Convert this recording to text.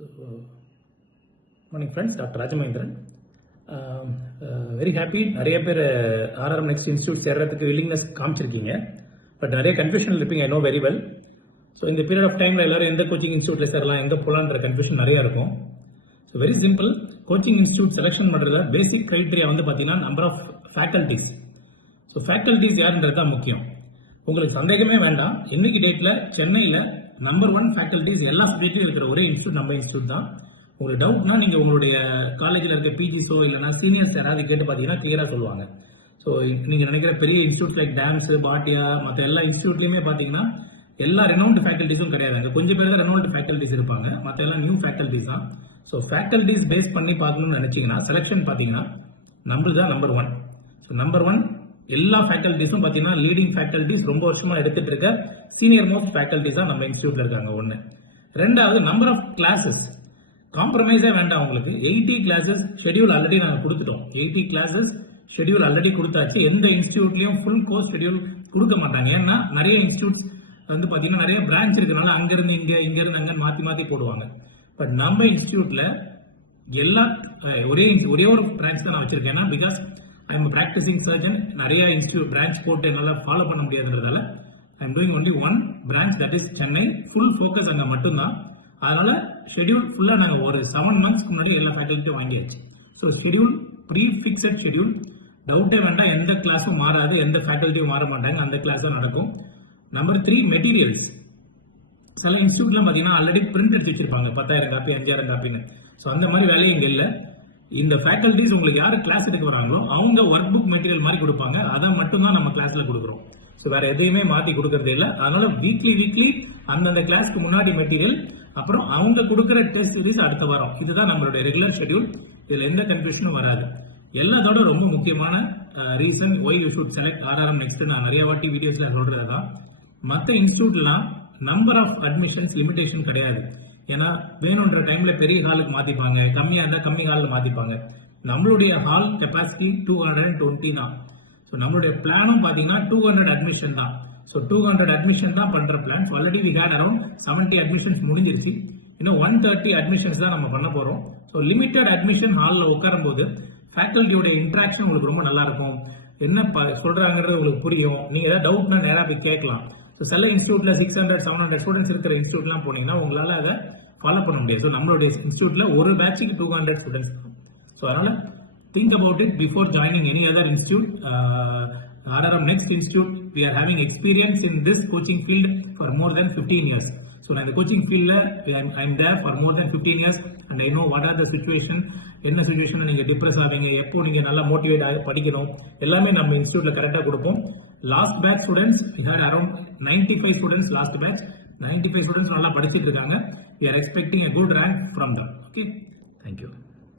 So, morning friends, Dr. Rajamahendran. Very happy. நிறைய பேர் RRM Next Institute சேர்றதுக்கு willingness காமிச்சிருக்கீங்க. But நிறைய கன்ஃபியூஷன் இருப்பீங்க, I know very well. So இந்த பீரியட் ஆஃப் டைமில் எல்லாரும் எந்த கோச்சிங் இன்ஸ்டியூட்ல சேரலாம், எங்கே போகலான்ற கன்ஃபியூஷன் நிறைய இருக்கும். So very simple, coaching institute selection பண்ணுறதுல பேசிக் கிரைட்டீரியா வந்து பார்த்தீங்கன்னா number of faculties. So faculties யாருன்றது தான் முக்கியம். உங்களுக்கு சந்தேகமே வேண்டாம், இன்னைக்கு டேட்டில் சென்னையில் நம்பர் 1 ஃபேக்கல்டிஸ் எல்லா சப்ஜெக்ட்லையும் இருக்கிற ஒரே இன்ஸ்டியூட் நம்ம இன்ஸ்டியூட் தான். உங்களுக்கு டவுட்னா நீங்கள் உங்களுடைய காலேஜில் இருக்க பிஜிஸோ இல்லைனா சீனியர்ஸ் யாராவது கேட்டு பார்த்தீங்கன்னா கிளியராக சொல்லுவாங்க. ஸோ நீங்கள் நினைக்கிற பெரிய இன்ஸ்டியூட் லைக் டாம்ஸ், பாட்டியா, மற்ற எல்லா இன்ஸ்டியூட்லையுமே பார்த்தீங்கன்னா எல்லா ரெனவுண்ட் ஃபேக்கல்டிஸும் கிடையாது. அங்கே கொஞ்சம் பேர் தான் ரெனவுண்ட் ஃபேக்கல்டிஸ் இருப்பாங்க, மற்ற எல்லாம் நியூ ஃபேக்கல்டிஸ் தான். ஸோ ஃபேக்கல்டிஸ் பேஸ் பண்ணி பார்க்கணும்னு நினைச்சீங்கன்னா செலெக்ஷன் பார்த்தீங்கன்னா நம்மளுக்கு தான் நம்பர் 1. ஸோ நம்பர் 1 எல்லா ஃபேக்கல்டிஸும் பார்த்தீங்கன்னா லீடிங் ஃபேக்கல்டிஸ், ரொம்ப வருஷமா எடுத்துட்டு இருக்க சீனியர் மோஸ்ட் ஃபேக்கல்டிஸ் தான் நம்ம இன்ஸ்டியூட்ல இருக்காங்க. 1. ரெண்டாவது நம்பர் ஆஃப் கிளாஸஸ், காம்ப்ரமைஸே வேண்டாம் உங்களுக்கு. 80 கிளாஸஸ் ஷெடியூல் ஆல்ரெடி நாங்கள் கொடுத்துட்டோம். 80 கிளாஸஸ் ஷெடியூல் ஆல்ரெடி கொடுத்தாச்சு. எந்த இன்ஸ்டியூட்லயும் ஃபுல் கோர்ஸ் ஷெடியூல் கொடுக்க மாட்டாங்க. ஏன்னா நிறைய இன்ஸ்டியூட் வந்து பாத்தீங்கன்னா நிறைய பிரான்ச் இருக்கனால அங்கிருந்து இங்கிருந்து அங்க மாத்தி போடுவாங்க. பட் நம்ம இன்ஸ்டியூட்ல எல்லா ஒரே ஒரு பிரான்ச் தான் நான் வச்சிருக்கேன். ஏன்னா because I am practising surgeon, நிறைய இன்ஸ்டியூட் பிரான்ச் போட்டு என்னால ஃபாலோ பண்ண முடியாதுன்றதால I am doing only one branch, that is Chennai. Full focus அங்க மட்டும்தான். அதனால ஷெடியூல் ஃபுல்லா நாங்க ஒரு 7 மந்த்ஸ்க்கு முன்னாடி எல்லா ஃபேக்கல்ட்டியும் வாங்கியாச்சு. So schedule pre fixed schedule, டவுட்டே வேண்டாம். எந்த கிளாஸும் மாறாது, எந்த ஃபேக்கல்ட்டியும் மாற மாட்டாங்க, அந்த கிளாஸ் தான் நடக்கும். Number 3 materials. சில இன்ஸ்டியூட்ல பாத்தீங்கன்னா ஆல்ரெடி பிரிண்ட் எடுத்து வச்சிருப்பாங்க 10,000 காப்பி 5,000 காப்பின்னு. ஸோ அந்த மாதிரி வேலையும் இங்க இல்ல. இந்த ஃபேக்கல்டிஸ் உங்களுக்கு யாரு கிளாஸ் எடுக்க வராங்களோ அவங்க ஒர்க் புக் மெட்டீரியல் மாதிரி கொடுப்பாங்க, அதை மட்டும் தான் நம்ம கிளாஸ்ல கொடுக்குறோம். ஸோ வேற எதையுமே மாத்தி கொடுக்கறதே இல்லை. அதனால வீக்லி அந்தந்த கிளாஸ்க்கு முன்னாடி மெட்டீரியல், அப்புறம் அவங்க கொடுக்குற டெஸ்ட் சீரிஸ் அடுத்த வாரம். இதுதான் நம்மளுடைய ரெகுலர் ஷெடியூல். இதுல எந்த கன்ஃபியூஷனும் வராது. எல்லாத்தோட ரொம்ப முக்கியமான reason why you should select RRM next, நான் நிறைய வாட்டி வீடியோஸ்ல சொல்றது தான். மற்ற இன்ஸ்டியூட்லாம் நம்பர் ஆஃப் அட்மிஷன்ஸ் லிமிடேஷன் கிடையாது. ஏன்னா வேணுன்ற டைம்ல பெரிய ஹாலுக்கு மாத்திப்பாங்க, கம்மியா இருந்தா கம்மி ஹாலில் மாத்திப்பாங்க. நம்மளுடைய ஹால் கெப்பாசிட்டி 220 தான். ஸோ நம்மளுடைய பிளானும் பாத்தீங்கன்னா 200 அட்மிஷன் தான். ஸோ 200 அட்மிஷன் தான் பண்ற plan. Already we had around 70 admissions முடிஞ்சிருச்சு. இன்னும் 130 அட்மிஷன்ஸ் தான் நம்ம பண்ண போறோம். ஸோ லிமிட்டட் அட்மிஷன் ஹாலில் உட்காரும் போது ஃபேக்கல்ட்டியோட இன்ட்ராக்ஷன் உங்களுக்கு ரொம்ப நல்லா இருக்கும். என்ன சொல்றாங்கிறது உங்களுக்கு புரியும். நீங்க ஏதாவது டவுட்னா நேரா போய் கேட்கலாம். சில இன்ஸ்டியூட்ல 600 700 ஸ்டூடெண்ட்ஸ் இருக்கிற இன்ஸ்டியூட்லாம் போனீங்கன்னா உங்களால அதை ஃபாலோ பண்ண முடியாது. நம்மளுடைய இன்ஸ்டியூட்ல ஒரு பேட்சுக்கு 200 ஸ்டூடெண்ட்ஸ். ஸோ அதனால think about it before joining any other institute. RRM Next Institute, we are having experience in this coaching field for more than 15 years. So in the coaching field, I am there for more than 15 years and I know what are the situation. என்ன situation நீங்க depress ஆவீங்க, எப்போ நீங்க நல்லா motivate ஆகி படிக்கணும், எல்லாமே நம்ம இன்ஸ்டியூட்ல கரெக்டா கொடுப்போம். Last batch students had around 95 students. Last batch 95 students நல்லா படிச்சிட்டு இருக்காங்க. We are expecting a good rank from them. Okay, thank you.